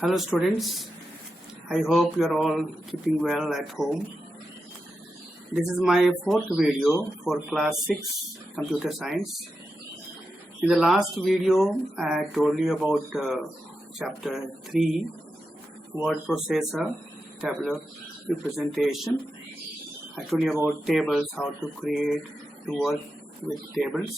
Hello students, I hope you are all keeping well at home. This is my fourth video for class 6 computer science. In the last video I told you about chapter 3 word processor tabular representation. I told you about tables, how to work with tables.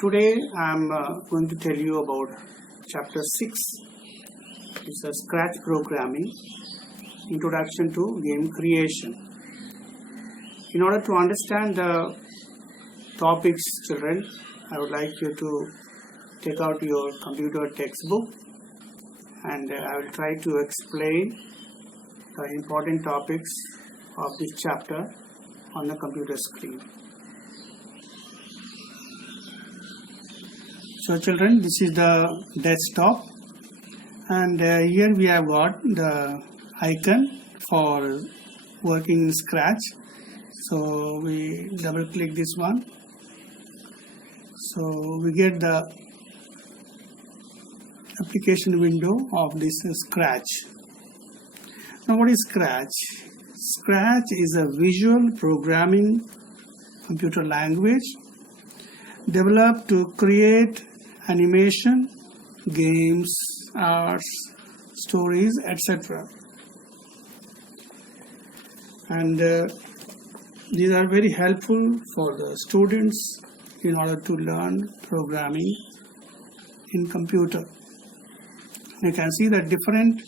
Today I am going to tell you about chapter 6. It's a Scratch programming, introduction to game creation. In order to understand the topics, children, I would like you to take out your computer textbook and I will try to explain the important topics of this chapter on the computer screen. So children, this is the desktop. And here we have got the icon for working in Scratch. So we double click this one. So we get the application window of this Scratch. Now what is Scratch? Scratch is a visual programming computer language developed to create animation, games, arts, stories, etc. And these are very helpful for the students in order to learn programming in computer. You can see the different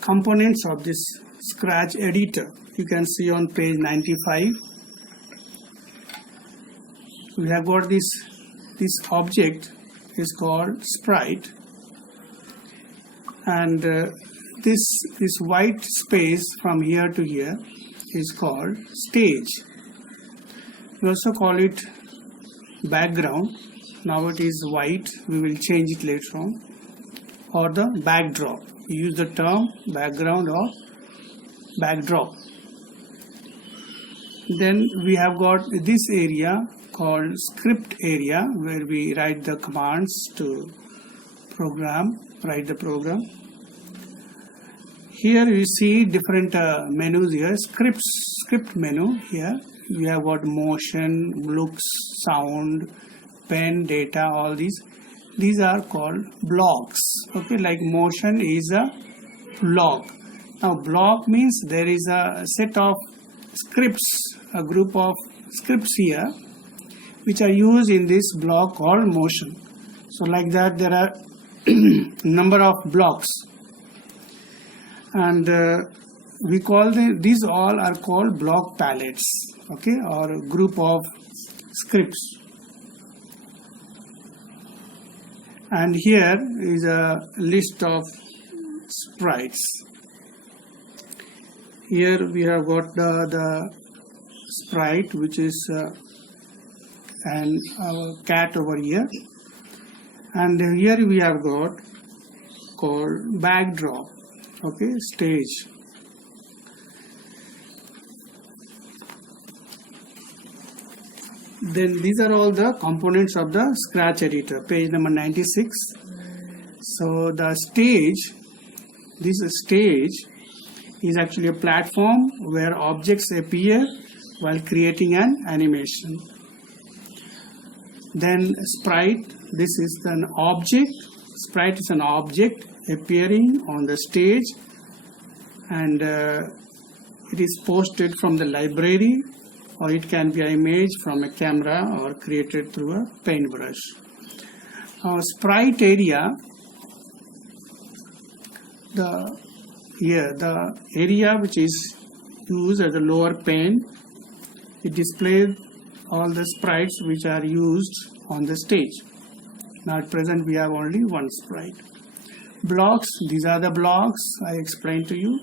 components of this Scratch editor. You can see on page 95. We have got this object is called sprite, and this white space from here to here is called stage. We also call it background. Now it is white, we will change it later on, or the backdrop. We use the term background or backdrop. Then we have got this area called script area, where we write the commands to write the program. Here you see different menus here. Script menu here. We have got motion, looks, sound, pen, data, all these. These are called blocks. Okay, like motion is a block. Now block means there is a set of scripts, a group of scripts here, which are used in this block called motion. So like that there are number of blocks, and we call these all are called block palettes, okay, or a group of scripts. And here is a list of sprites. Here we have got the sprite, which is and our cat over here, and here we have got called backdrop, okay, stage. Then these are all the components of the Scratch editor, page number 96. So the stage, this stage is actually a platform where objects appear while creating an animation. Then sprite, this is an object. Sprite is an object appearing on the stage, and it is posted from the library, or it can be an image from a camera or created through a paintbrush. Sprite area, the area which is used as a lower pane, it displays all the sprites which are used on the stage. Now at present we have only one sprite. Blocks, these are the blocks I explained to you,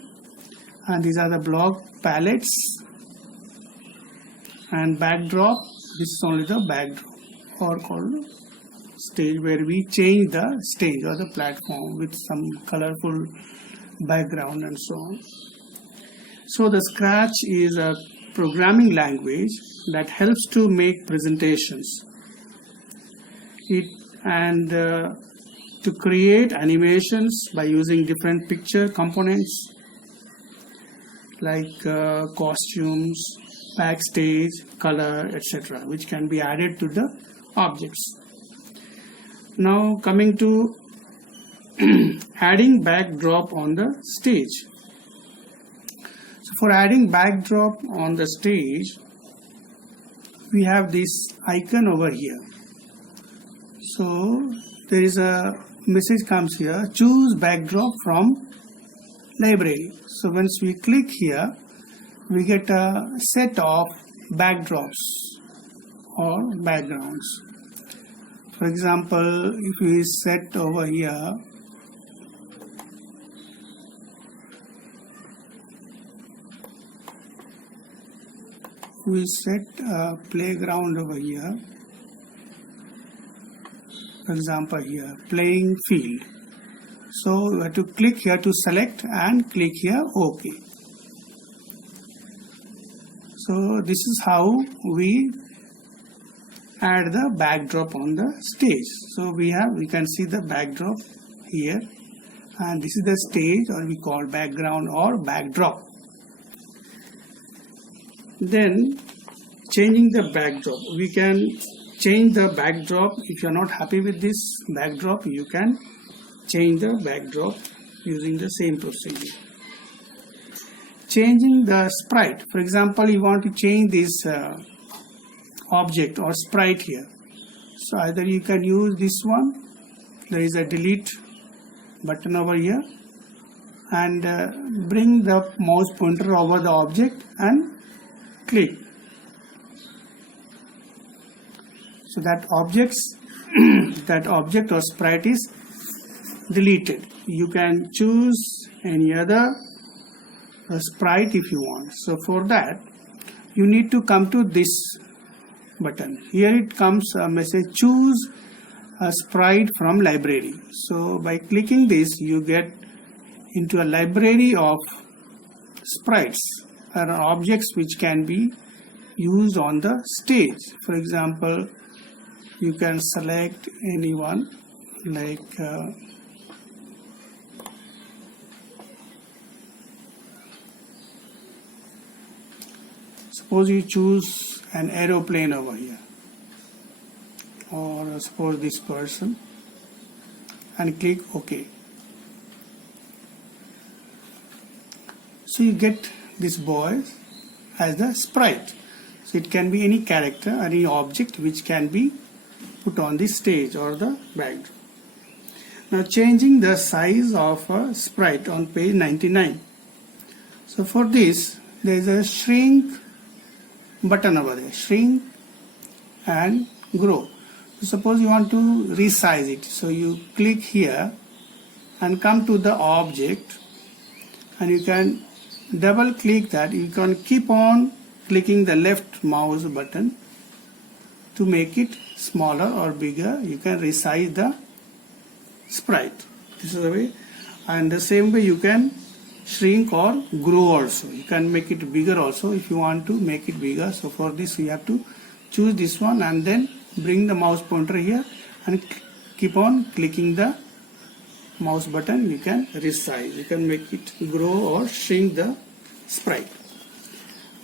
and these are the block palettes. And backdrop, this is only the backdrop, or called stage, where we change the stage or the platform with some colorful background and so on. So the Scratch is a programming language that helps to make presentations. to create animations by using different picture components like costumes, backstage, color, etc., which can be added to the objects. Now coming to adding backdrop on the stage. So for adding backdrop on the stage, we have this icon over here. So there is a message comes here, choose backdrop from library. So once we click here, we get a set of backdrops or backgrounds. For example, if we set over here, we set a playground over here. For example, here playing field. So we have to click here to select and click here OK. So this is how we add the backdrop on the stage. So we can see the backdrop here, and this is the stage, or we call background or backdrop. Then changing the backdrop, we can change the backdrop. If you are not happy with this backdrop, you can change the backdrop using the same procedure. Changing the sprite, for example, you want to change this object or sprite here. So either you can use this one, there is a delete button over here, and bring the mouse pointer over the object and click. So that object or sprite is deleted. You can choose any other sprite if you want. So for that, you need to come to this button. Here it comes a message, choose a sprite from library. So by clicking this, you get into a library of sprites or objects which can be used on the stage. For example, you can select anyone, like suppose you choose an aeroplane over here, or suppose this person, and click OK. So you get this boy as the sprite. So it can be any character, any object which can be put on the stage or the backdrop. Now changing the size of a sprite on page 99. So for this, there is a shrink button over there, shrink and grow. So suppose you want to resize it. So you click here and come to the object, and you can double click that. You can keep on clicking the left mouse button to make it smaller or bigger. You can resize the sprite. This is the way. And the same way you can shrink or grow also. You can make it bigger also if you want to make it bigger. So for this you have to choose this one and then bring the mouse pointer here and keep on clicking the mouse button. You can resize. You can make it grow or shrink the sprite.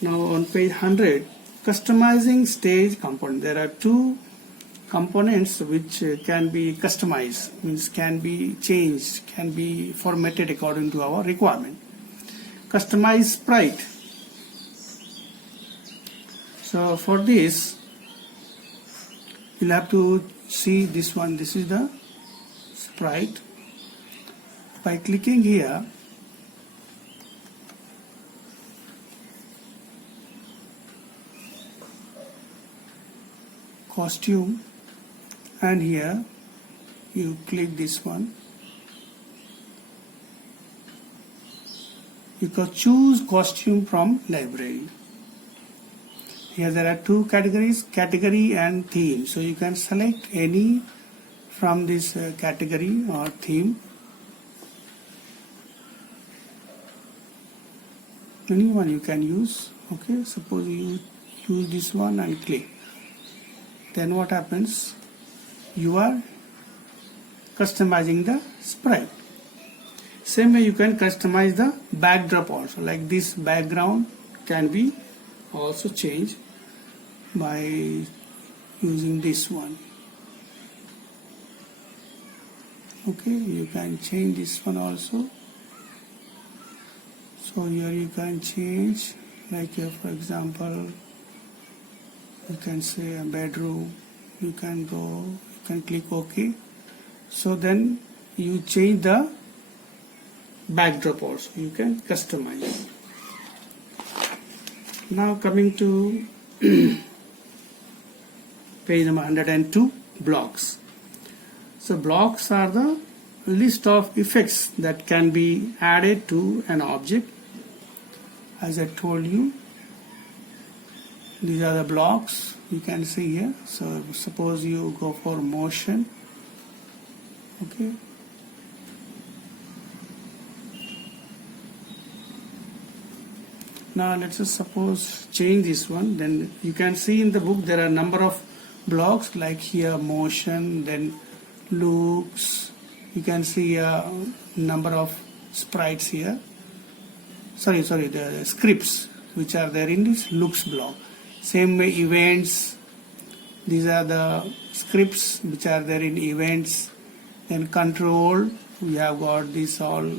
Now on page 100, customizing stage component. There are two components which can be customized, means can be changed, can be formatted according to our requirement. Customize sprite. So for this, you'll have to see this one. This is the sprite. By clicking here, costume, and here you click this one. You can choose costume from library. Here there are two categories, category and theme. So you can select any from this category or theme. Any one you can use. Okay, suppose you use this one and click. Then what happens? You are customizing the sprite. Same way you can customize the backdrop also, like this background can be also changed by using this one. Okay, you can change this one also. So here you can change, like here for example, you can say a bedroom, you can click OK. So then you change the backdrop also, you can customize. Now coming to page number 102, blocks. So blocks are the list of effects that can be added to an object. As I told you, these are the blocks you can see here. So suppose you go for motion, okay. Now let's just suppose change this one. Then you can see in the book there are a number of blocks, like here motion, then looks. You can see a number of sprites here. Sorry, the scripts which are there in this looks block. Same way events. These are the scripts which are there in events. Then control. We have got these all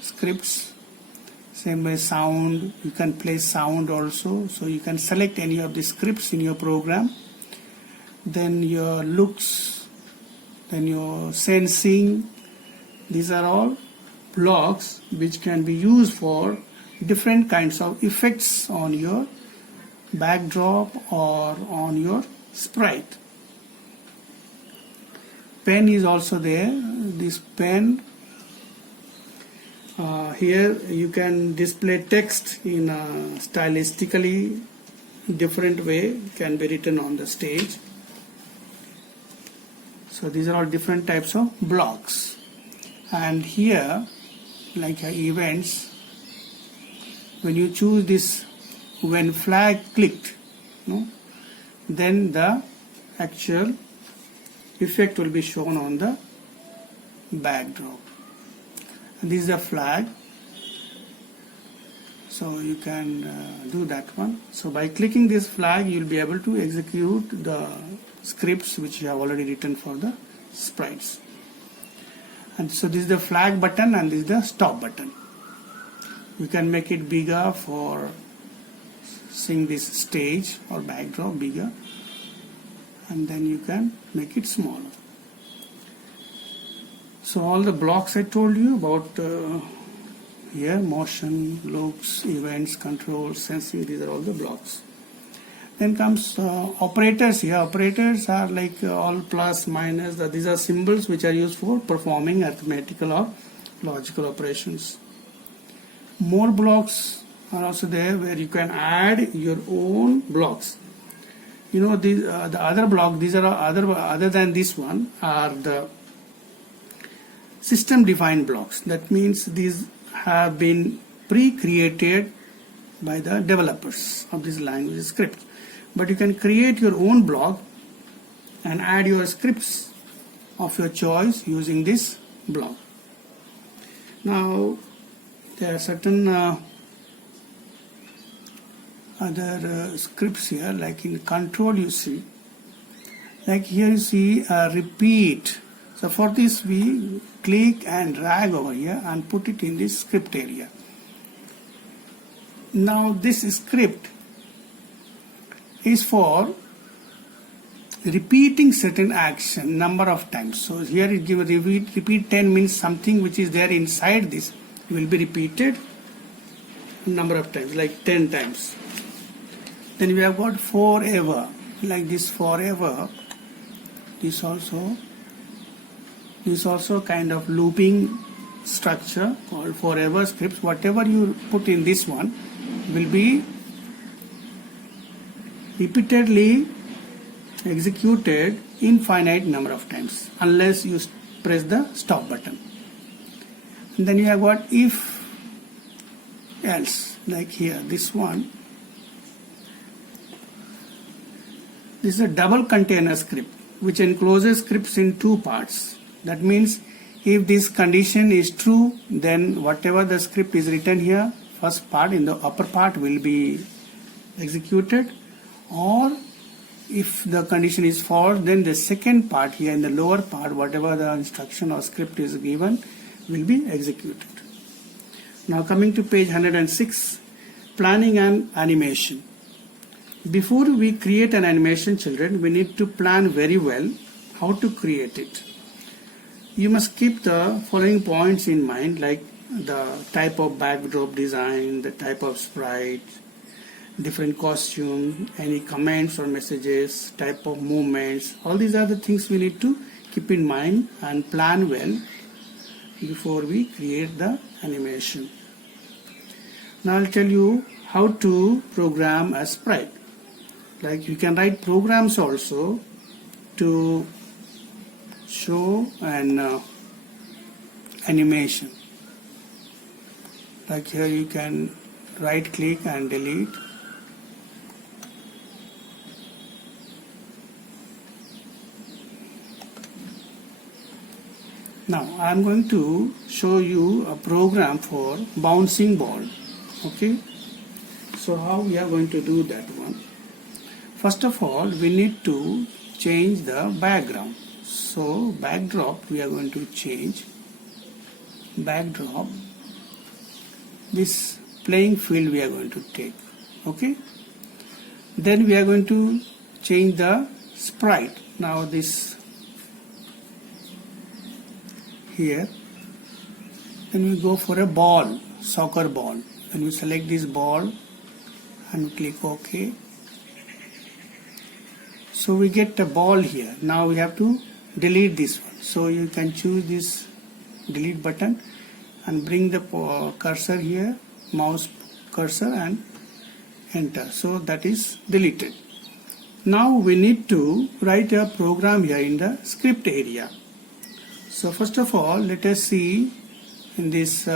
scripts. Same way sound, you can play sound also, so you can select any of the scripts in your program. Then your looks, then your sensing, these are all blocks which can be used for different kinds of effects on your backdrop or on your sprite. Pen is also there. This pen, here you can display text in a stylistically different way, it can be written on the stage. So these are all different types of blocks. And here, like events, when you choose this, when flag clicked, then the actual effect will be shown on the backdrop. And this is a flag, so you can do that one. So by clicking this flag, you will be able to execute the scripts which you have already written for the sprites. And so this is the flag button and this is the stop button. You can make it bigger for seeing this stage or backdrop bigger, and then you can make it smaller. So all the blocks I told you about here, motion, looks, events, control, sensing, these are all the blocks. Then comes operators here. Operators are like all plus, minus, these are symbols which are used for performing arithmetical or logical operations. More blocks are also there where you can add your own blocks. You know, the other block, these are other than this one, are the system defined blocks. That means these have been pre-created by the developers of this language script. But you can create your own block and add your scripts of your choice using this block. Now there are certain other scripts here, like in control you see, like here you see repeat. So for this we click and drag over here and put it in this script area. Now this script is for repeating certain action number of times. So here it gives repeat 10 means something which is there inside this will be repeated number of times, like 10 times. Then we have got forever, like this forever. This also kind of looping structure called forever scripts. Whatever you put in this one will be repeatedly executed infinite number of times unless you press the stop button. And then you have got if else, like here this one. This is a double container script which encloses scripts in two parts. That means if this condition is true, then whatever the script is written here, first part in the upper part will be executed, or if the condition is false, then the second part here in the lower part, whatever the instruction or script is given, will be executed. Now coming to page 106, planning and animation. Before we create an animation, children, we need to plan very well how to create it. You must keep the following points in mind, like the type of backdrop design, the type of sprite, different costume, any comments or messages, type of movements. All these are the things we need to keep in mind and plan well before we create the animation. Now I'll tell you how to program a sprite. Like you can write programs also to show an animation. Like here you can right click and delete. Now I am going to show you a program for bouncing ball. Okay, so how we are going to do that one? First of all, we need to change the background. So backdrop, we are going to change backdrop. This playing field we are going to take. Okay, then we are going to change the sprite. Now this here, then we go for a ball, soccer ball. When you select this ball and click OK, so we get a ball here. Now we have to delete this one. So you can choose this delete button and bring the cursor here, mouse cursor, and enter. So that is deleted. Now we need to write a program here in the script area. So first of all, let us see in this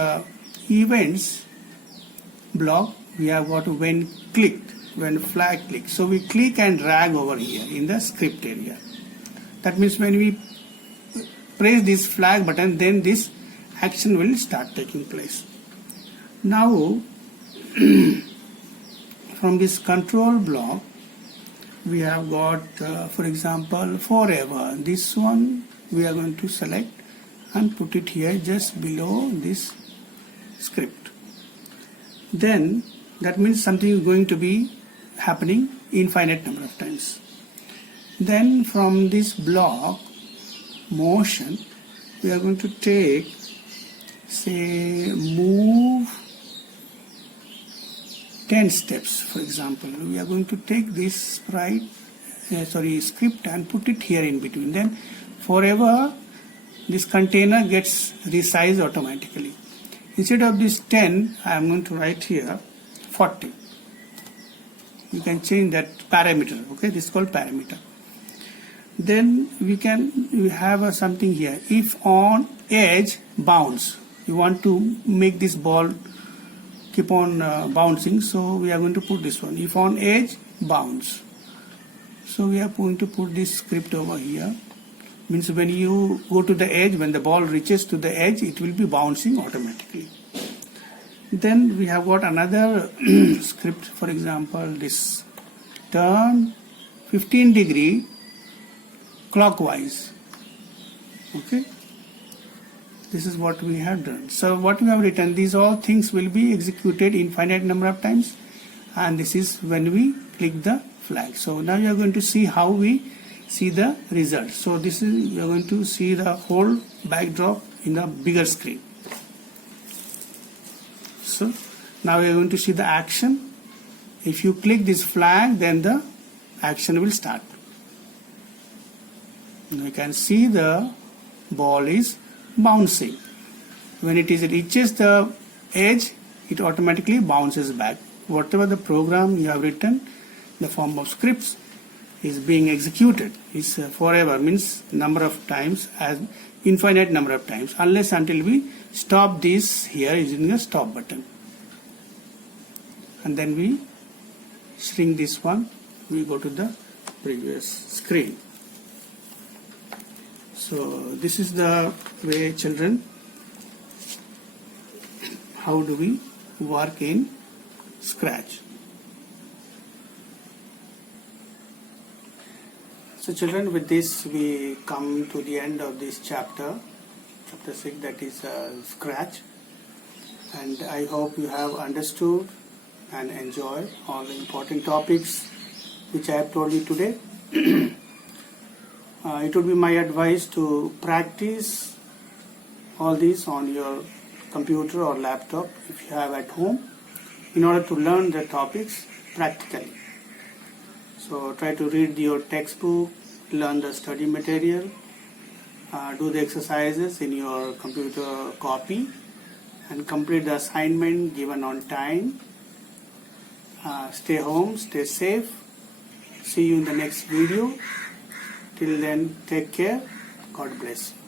events block, we have got when clicked, when flag clicked. So we click and drag over here in the script area. That means when we press this flag button, then this action will start taking place. Now from this control block, we have got for example forever. This one we are going to select and put it here just below this script. Then that means something is going to be happening infinite number of times. Then from this block motion, we are going to take, say, move 10 steps. For example, we are going to take this sprite script and put it here in between. Then forever this container gets resized automatically. Instead of this 10, I am going to write here 40. You can change that parameter. Okay, this is called parameter. Then we have something here. If on edge bounce, you want to make this ball keep on bouncing, so we are going to put this one. If on edge bounce, so we are going to put this script over here. Means when you go to the edge, when the ball reaches to the edge, it will be bouncing automatically. Then we have got another script. For example, this turn 15° clockwise. Okay, this is what we have done. So what we have written, these all things will be executed infinite number of times, and this is when we click the flag. So now you are going to see how we see the result. So this is, you are going to see the whole backdrop in the bigger screen. So now we are going to see the action. If you click this flag, then the action will start. You can see the ball is bouncing. When it reaches the edge, it automatically bounces back. Whatever the program you have written in the form of scripts is being executed. Is forever, means number of times, as infinite number of times, unless until we stop this here using the stop button. And then we shrink this one, we go to the previous screen. So this is the way, children, how do we work in Scratch. So children, with this we come to the end of this chapter 6, that is Scratch, and I hope you have understood and enjoyed all the important topics which I have told you today. It would be my advice to practice all these on your computer or laptop if you have at home, in order to learn the topics practically. So try to read your textbook, learn the study material, do the exercises in your computer copy, and complete the assignment given on time. Stay home, stay safe. See you in the next video. Till then, take care. God bless you.